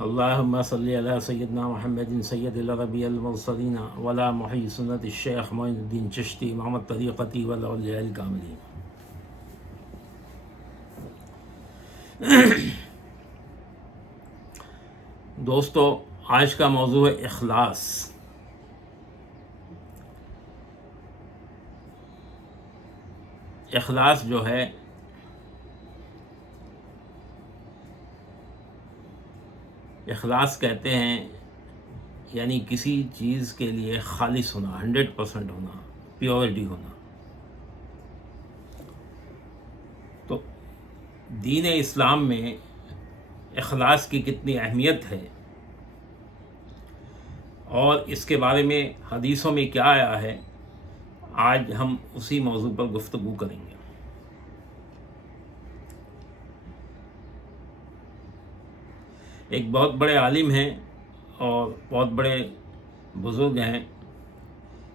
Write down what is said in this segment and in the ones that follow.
اللهم صل على سيدنا محمد سید العربی المرسلین ولا محی سنت الشیخ معین الدین چشتی محمد طریقتی والاولیاء الکاملین۔ دوستو، آج کا موضوع ہے اخلاص۔ اخلاص جو ہے اخلاص کہتے ہیں یعنی کسی چیز کے لیے خالص ہونا، 100% ہونا، پیورٹی ہونا۔ تو دین اسلام میں اخلاص کی کتنی اہمیت ہے اور اس کے بارے میں حدیثوں میں کیا آیا ہے، آج ہم اسی موضوع پر گفتگو کریں گے۔ ایک بہت بڑے عالم ہیں اور بہت بڑے بزرگ ہیں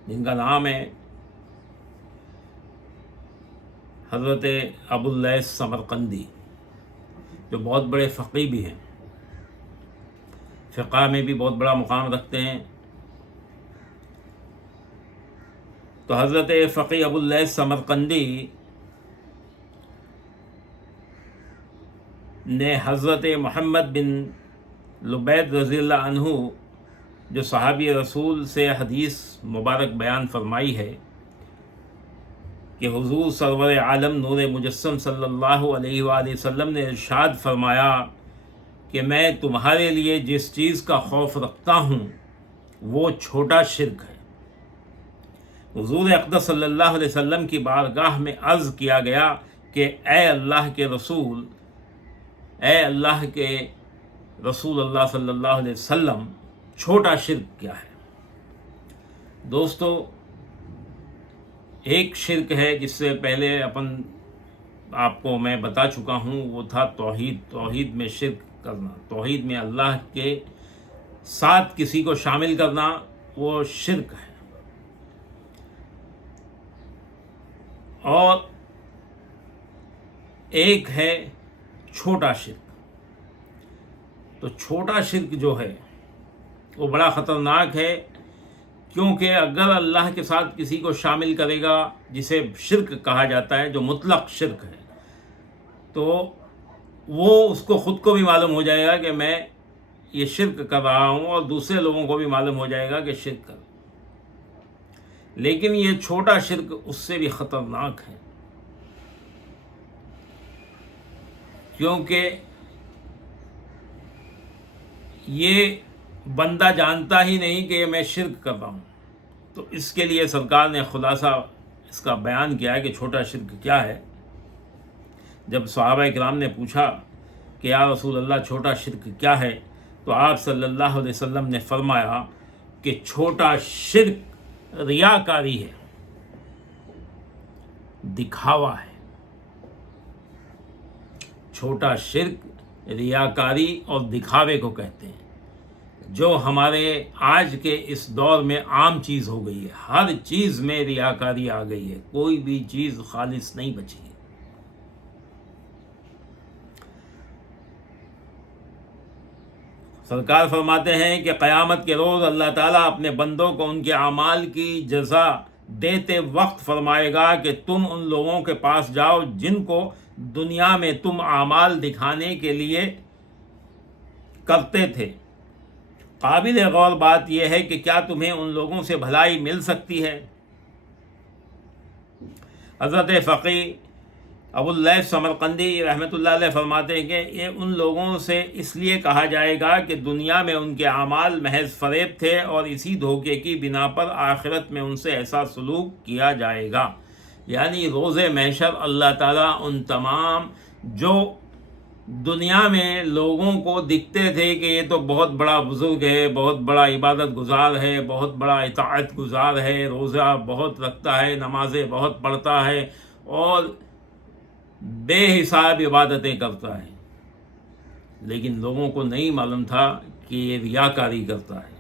جن کا نام ہے حضرت ابواللیث سمرقندی، جو بہت بڑے فقیہ بھی ہیں، فقہ میں بھی بہت بڑا مقام رکھتے ہیں۔ تو حضرت فقیہ ابواللیث سمرقندی نے حضرت محمد بن لبید رضی اللہ عنہ جو صحابی رسول سے حدیث مبارک بیان فرمائی ہے کہ حضور سرور عالم نور مجسم صلی اللہ علیہ وآلہ وسلم نے ارشاد فرمایا کہ میں تمہارے لیے جس چیز کا خوف رکھتا ہوں وہ چھوٹا شرک ہے۔ حضور اقدس صلی اللہ علیہ وسلم کی بارگاہ میں عرض کیا گیا کہ اے اللہ کے رسول، اے اللہ کے رسول اللہ صلی اللہ علیہ وسلم، چھوٹا شرک کیا ہے؟ دوستو، ایک شرک ہے جس سے پہلے آپ کو میں بتا چکا ہوں، وہ تھا توحید۔ توحید میں شرک کرنا، توحید میں اللہ کے ساتھ کسی کو شامل کرنا، وہ شرک ہے۔ اور ایک ہے چھوٹا شرک۔ تو چھوٹا شرک جو ہے وہ بڑا خطرناک ہے، کیونکہ اگر اللہ کے ساتھ کسی کو شامل کرے گا، جسے شرک کہا جاتا ہے، جو مطلق شرک ہے، تو وہ اس کو خود کو بھی معلوم ہو جائے گا کہ میں یہ شرک کر رہا ہوں، اور دوسرے لوگوں کو بھی معلوم ہو جائے گا کہ شرک کر۔ لیکن یہ چھوٹا شرک اس سے بھی خطرناک ہے، کیونکہ یہ بندہ جانتا ہی نہیں کہ میں شرک کر رہا ہوں۔ تو اس کے لیے سرکار نے خلاصہ اس کا بیان کیا ہے کہ چھوٹا شرک کیا ہے۔ جب صحابہ کرام نے پوچھا کہ یا رسول اللہ چھوٹا شرک کیا ہے، تو آپ صلی اللہ علیہ وسلم نے فرمایا کہ چھوٹا شرک ریاکاری ہے، دکھاوا ہے۔ چھوٹا شرک ریاکاری اور دکھاوے کو کہتے ہیں، جو ہمارے آج کے اس دور میں عام چیز ہو گئی ہے۔ ہر چیز میں ریاکاری آ گئی ہے، کوئی بھی چیز خالص نہیں بچی ہے۔ سرکار فرماتے ہیں کہ قیامت کے روز اللہ تعالیٰ اپنے بندوں کو ان کے اعمال کی جزا دیتے وقت فرمائے گا کہ تم ان لوگوں کے پاس جاؤ جن کو دنیا میں تم اعمال دکھانے کے لیے کرتے تھے۔ قابل غور بات یہ ہے کہ کیا تمہیں ان لوگوں سے بھلائی مل سکتی ہے؟ حضرت فقیہ ابواللیث سمرقندی رحمۃ اللہ علیہ فرماتے ہیں کہ یہ ان لوگوں سے اس لیے کہا جائے گا کہ دنیا میں ان کے اعمال محض فریب تھے، اور اسی دھوکے کی بنا پر آخرت میں ان سے ایسا سلوک کیا جائے گا۔ یعنی روز محشر اللہ تعالیٰ ان تمام جو دنیا میں لوگوں کو دکھتے تھے کہ یہ تو بہت بڑا بزرگ ہے، بہت بڑا عبادت گزار ہے، بہت بڑا اطاعت گزار ہے، روزہ بہت رکھتا ہے، نمازیں بہت پڑھتا ہے، اور بے حساب عبادتیں کرتا ہے، لیکن لوگوں کو نہیں معلوم تھا کہ یہ ریاکاری کرتا ہے۔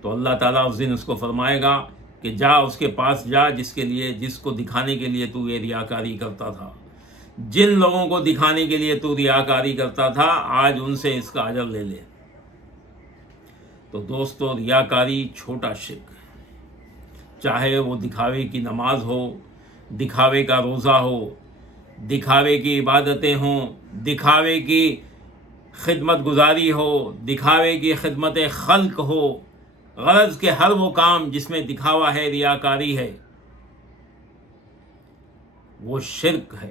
تو اللہ تعالیٰ اس دن اس کو فرمائے گا کہ جا اس کے پاس جا جس کو دکھانے کے لیے تو یہ ریاکاری کرتا تھا۔ جن لوگوں کو دکھانے کے لیے تو ریاکاری کرتا تھا آج ان سے اس کا اجر لے لے۔ تو دوستو ریاکاری چھوٹا شرک ہے، چاہے وہ دکھاوے کی نماز ہو، دکھاوے کا روزہ ہو، دکھاوے کی عبادتیں ہوں، دکھاوے کی خدمت گزاری ہو، دکھاوے کی خدمت خلق ہو، غرض کہ ہر وہ کام جس میں دکھاوا ہے، ریاکاری ہے، وہ شرک ہے،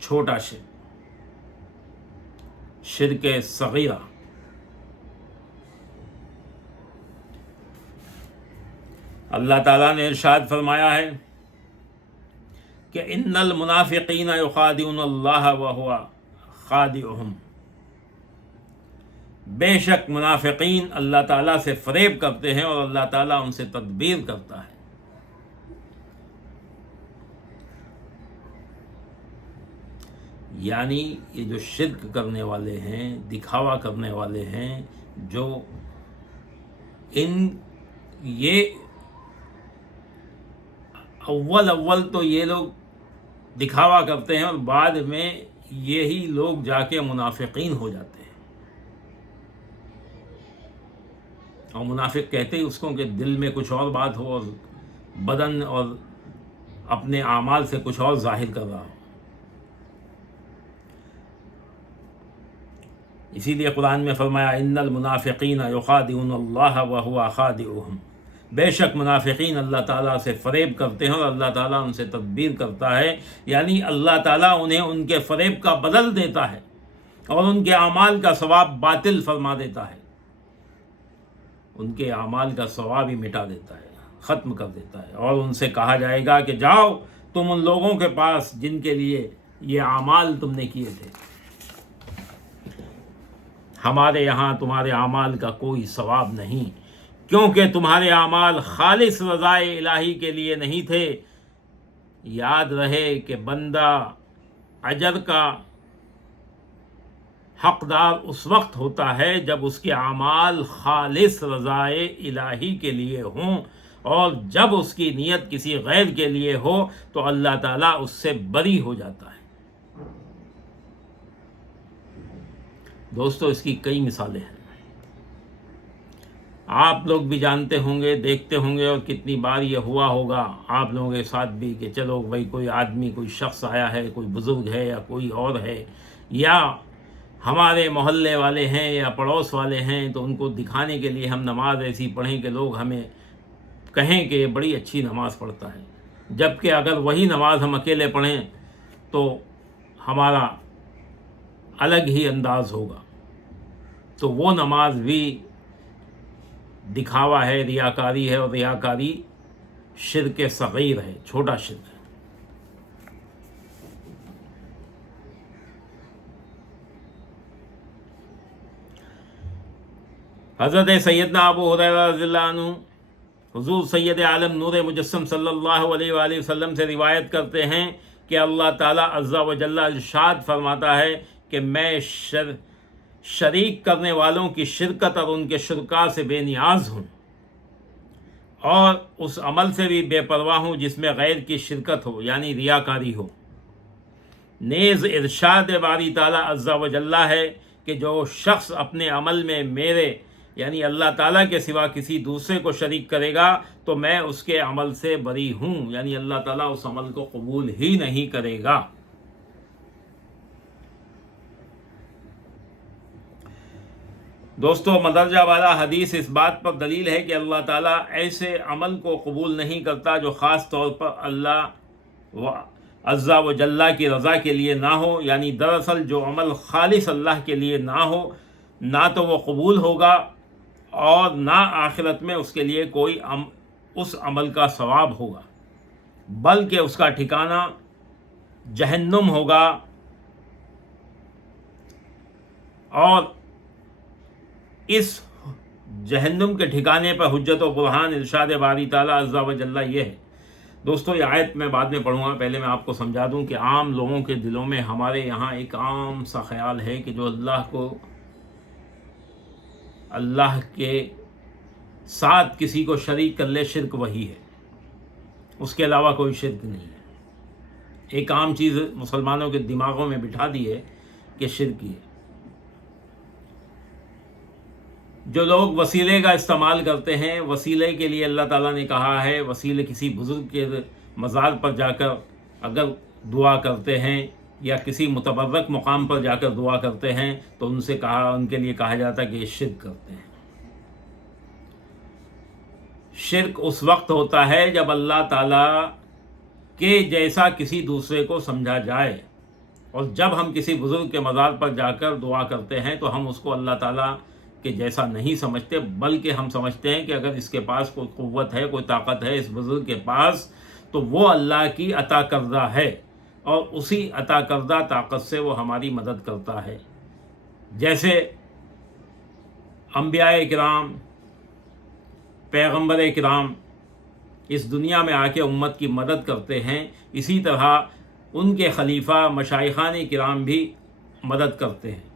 چھوٹا شرک، شرک صغیرہ۔ اللہ تعالیٰ نے ارشاد فرمایا ہے کہ ان المنافقین یخادعون اللہ وہو خادعہم، بے شک منافقین اللہ تعالیٰ سے فریب کرتے ہیں اور اللہ تعالیٰ ان سے تدبیر کرتا ہے۔ یعنی یہ جو شرک کرنے والے ہیں، دکھاوا کرنے والے ہیں، جو یہ اول تو یہ لوگ دکھاوا کرتے ہیں اور بعد میں یہی لوگ جا کے منافقین ہو جاتے ہیں۔ اور منافق کہتے ہی اس کو کہ دل میں کچھ اور بات ہو اور بدن اور اپنے اعمال سے کچھ اور ظاہر کر رہا ہو۔ اسی لیے قرآن میں فرمایا ان المنافقین یخادعون اللہ وہو خادعہم، بے شک منافقین اللہ تعالیٰ سے فریب کرتے ہیں اور اللہ تعالیٰ ان سے تدبیر کرتا ہے، یعنی اللہ تعالیٰ انہیں ان کے فریب کا بدل دیتا ہے اور ان کے اعمال کا ثواب باطل فرما دیتا ہے، ان کے اعمال کا ثواب ہی مٹا دیتا ہے، ختم کر دیتا ہے، اور ان سے کہا جائے گا کہ جاؤ تم ان لوگوں کے پاس جن کے لیے یہ اعمال تم نے کیے تھے، ہمارے یہاں تمہارے اعمال کا کوئی ثواب نہیں، کیونکہ تمہارے اعمال خالص رضائے الہی کے لیے نہیں تھے۔ یاد رہے کہ بندہ اجر کا حقدار اس وقت ہوتا ہے جب اس کے اعمال خالص رضائے الہی کے لیے ہوں، اور جب اس کی نیت کسی غیر کے لیے ہو تو اللہ تعالیٰ اس سے بری ہو جاتا ہے۔ دوستو اس کی کئی مثالیں ہیں، آپ لوگ بھی جانتے ہوں گے، دیکھتے ہوں گے، اور کتنی بار یہ ہوا ہوگا آپ لوگوں کے ساتھ بھی کہ چلو بھائی کوئی آدمی، کوئی شخص آیا ہے، کوئی بزرگ ہے یا کوئی اور ہے، یا ہمارے محلے والے ہیں یا پڑوس والے ہیں، تو ان کو دکھانے کے لیے ہم نماز ایسی پڑھیں کہ لوگ ہمیں کہیں کہ یہ بڑی اچھی نماز پڑھتا ہے، جبکہ اگر وہی نماز ہم اکیلے پڑھیں تو ہمارا الگ ہی انداز ہوگا۔ تو وہ نماز بھی دکھاوا ہے، ریاکاری ہے، اور ریاکاری شرک صغیر ہے، چھوٹا شرک ہے۔ حضرت سیدنا ابو ہریرہ رضی اللہ عنہ حضور سید عالم نور مجسم صلی اللہ علیہ وآلہ وسلم سے روایت کرتے ہیں کہ اللہ تعالیٰ عز و جل ارشاد فرماتا ہے کہ میں شریک کرنے والوں کی شرکت اور ان کے شرکاء سے بے نیاز ہوں، اور اس عمل سے بھی بے پرواہ ہوں جس میں غیر کی شرکت ہو، یعنی ریاکاری ہو۔ نیز ارشاد باری تعالیٰ عز و جل ہے کہ جو شخص اپنے عمل میں میرے یعنی اللہ تعالیٰ کے سوا کسی دوسرے کو شریک کرے گا تو میں اس کے عمل سے بری ہوں، یعنی اللہ تعالیٰ اس عمل کو قبول ہی نہیں کرے گا۔ دوستو مدرجہ والا حدیث اس بات پر دلیل ہے کہ اللہ تعالیٰ ایسے عمل کو قبول نہیں کرتا جو خاص طور پر اللہ عز و جل کی رضا کے لیے نہ ہو، یعنی دراصل جو عمل خالص اللہ کے لیے نہ ہو، نہ تو وہ قبول ہوگا اور نہ آخرت میں اس کے لیے کوئی اس عمل کا ثواب ہوگا، بلکہ اس کا ٹھکانہ جہنم ہوگا۔ اور اس جہنم کے ٹھکانے پر حجت و برہان ارشاد باری تعالیٰ عز و جل یہ ہے۔ دوستو یہ آیت میں بعد میں پڑھوں گا، پہلے میں آپ کو سمجھا دوں کہ عام لوگوں کے دلوں میں ہمارے یہاں ایک عام سا خیال ہے کہ جو اللہ کے ساتھ کسی کو شریک کر لے، شرک وہی ہے، اس کے علاوہ کوئی شرک نہیں ہے۔ ایک عام چیز مسلمانوں کے دماغوں میں بٹھا دی ہے کہ شرک ہے۔ جو لوگ وسیلے کا استعمال کرتے ہیں، وسیلے کے لیے اللہ تعالیٰ نے کہا ہے، وسیلے کسی بزرگ کے مزار پر جا کر اگر دعا کرتے ہیں یا کسی متبرک مقام پر جا کر دعا کرتے ہیں تو ان کے لیے کہا جاتا ہے کہ یہ شرک کرتے ہیں۔ شرک اس وقت ہوتا ہے جب اللہ تعالیٰ کے جیسا کسی دوسرے کو سمجھا جائے، اور جب ہم کسی بزرگ کے مزار پر جا کر دعا کرتے ہیں تو ہم اس کو اللہ تعالیٰ کہ جیسا نہیں سمجھتے، بلکہ ہم سمجھتے ہیں کہ اگر اس کے پاس کوئی قوت ہے، کوئی طاقت ہے اس بزرگ کے پاس، تو وہ اللہ کی عطا کردہ ہے، اور اسی عطا کردہ طاقت سے وہ ہماری مدد کرتا ہے۔ جیسے انبیاء کرام، پیغمبر کرام اس دنیا میں آ کے امت کی مدد کرتے ہیں، اسی طرح ان کے خلیفہ مشائخان کرام بھی مدد کرتے ہیں۔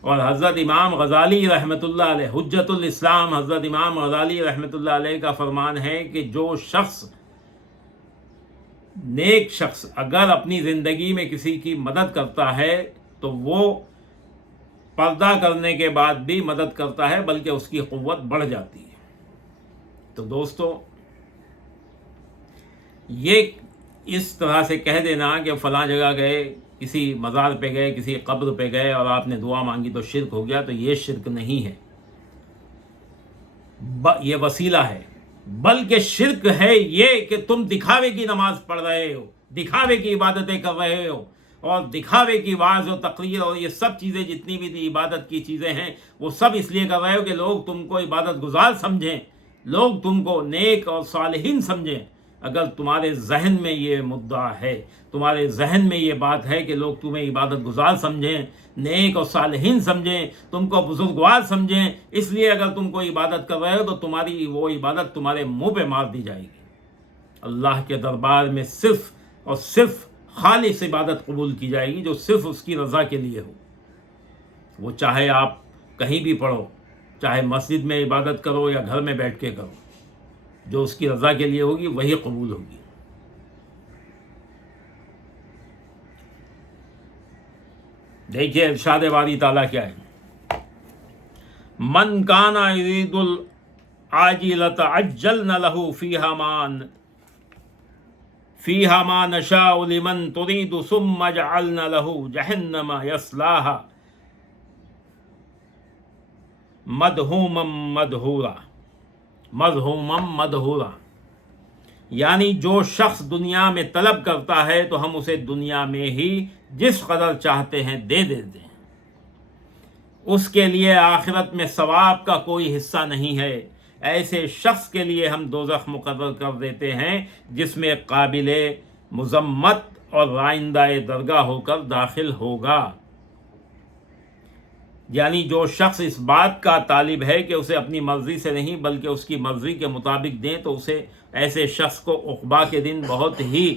اور حضرت امام غزالی رحمۃ اللہ علیہ، حجت الاسلام حضرت امام غزالی رحمۃ اللہ علیہ کا فرمان ہے کہ جو شخص، نیک شخص اگر اپنی زندگی میں کسی کی مدد کرتا ہے تو وہ پردہ کرنے کے بعد بھی مدد کرتا ہے، بلکہ اس کی قوت بڑھ جاتی ہے۔ تو دوستو، یہ اس طرح سے کہہ دینا کہ فلاں جگہ گئے، کسی مزار پہ گئے، کسی قبر پہ گئے اور آپ نے دعا مانگی تو شرک ہو گیا، تو یہ شرک نہیں ہے، یہ وسیلہ ہے۔ بلکہ شرک ہے یہ کہ تم دکھاوے کی نماز پڑھ رہے ہو، دکھاوے کی عبادتیں کر رہے ہو، اور دکھاوے کی وعظ و تقریر اور یہ سب چیزیں جتنی بھی عبادت کی چیزیں ہیں وہ سب اس لیے کر رہے ہو کہ لوگ تم کو عبادت گزار سمجھیں، لوگ تم کو نیک اور صالحین سمجھیں۔ اگر تمہارے ذہن میں یہ مدعا ہے، تمہارے ذہن میں یہ بات ہے کہ لوگ تمہیں عبادت گزار سمجھیں، نیک اور صالحین سمجھیں، تم کو بزرگوار سمجھیں، اس لیے اگر تم کو عبادت کر رہے ہو تو تمہاری وہ عبادت تمہارے منہ پہ مار دی جائے گی۔ اللہ کے دربار میں صرف اور صرف خالص عبادت قبول کی جائے گی جو صرف اس کی رضا کے لیے ہو۔ وہ چاہے آپ کہیں بھی پڑھو، چاہے مسجد میں عبادت کرو یا گھر میں بیٹھ کے کرو، جو اس کی رضا کے لیے ہوگی وہی قبول ہوگی۔ دیکھیے ارشاد باری تعالیٰ کیا ہے، من کان یرید العاجلۃ عجلنا له فیہا ما نشاء لمن ترید ثم جعلنا له جہنم یصلاها مدھوما مدحورا، یعنی جو شخص دنیا میں طلب کرتا ہے تو ہم اسے دنیا میں ہی جس قدر چاہتے ہیں دے دیتے ہیں، اس کے لیے آخرت میں ثواب کا کوئی حصہ نہیں ہے۔ ایسے شخص کے لیے ہم دوزخ مقرر کر دیتے ہیں جس میں قابل مذمت اور رائندہ درگاہ ہو کر داخل ہوگا۔ یعنی جو شخص اس بات کا طالب ہے کہ اسے اپنی مرضی سے نہیں بلکہ اس کی مرضی کے مطابق دیں، تو اسے ایسے شخص کو عقبہ کے دن بہت ہی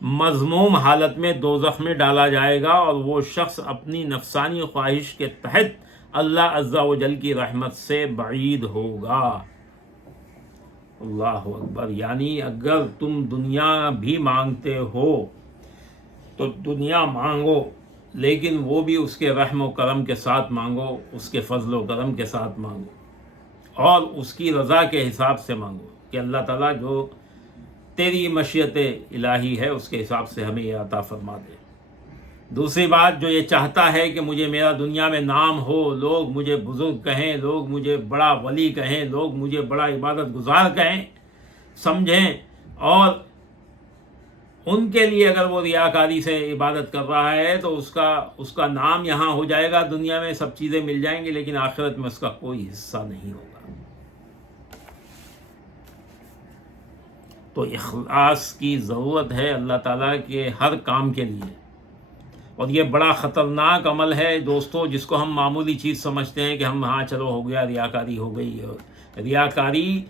مذموم حالت میں دوزخ میں ڈالا جائے گا، اور وہ شخص اپنی نفسانی خواہش کے تحت اللہ عز و جل کی رحمت سے بعید ہوگا۔ اللہ اکبر۔ یعنی اگر تم دنیا بھی مانگتے ہو تو دنیا مانگو، لیکن وہ بھی اس کے رحم و کرم کے ساتھ مانگو، اس کے فضل و کرم کے ساتھ مانگو، اور اس کی رضا کے حساب سے مانگو کہ اللہ تعالیٰ جو تیری مشیت الہی ہے اس کے حساب سے ہمیں یہ عطا فرما دے۔ دوسری بات، جو یہ چاہتا ہے کہ مجھے میرا دنیا میں نام ہو، لوگ مجھے بزرگ کہیں، لوگ مجھے بڑا ولی کہیں، لوگ مجھے بڑا عبادت گزار کہیں، سمجھیں، اور ان کے لیے اگر وہ ریاکاری سے عبادت کر رہا ہے تو اس کا نام یہاں ہو جائے گا، دنیا میں سب چیزیں مل جائیں گی، لیکن آخرت میں اس کا کوئی حصہ نہیں ہوگا۔ تو اخلاص کی ضرورت ہے اللہ تعالیٰ کے ہر کام کے لیے، اور یہ بڑا خطرناک عمل ہے دوستو، جس کو ہم معمولی چیز سمجھتے ہیں کہ ہم ہاں چلو ہو گیا، ریاکاری ہو گئی۔ ریاکاری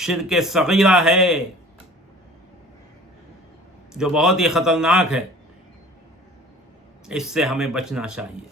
شرک صغیرہ ہے جو بہت ہی خطرناک ہے، اس سے ہمیں بچنا چاہیے۔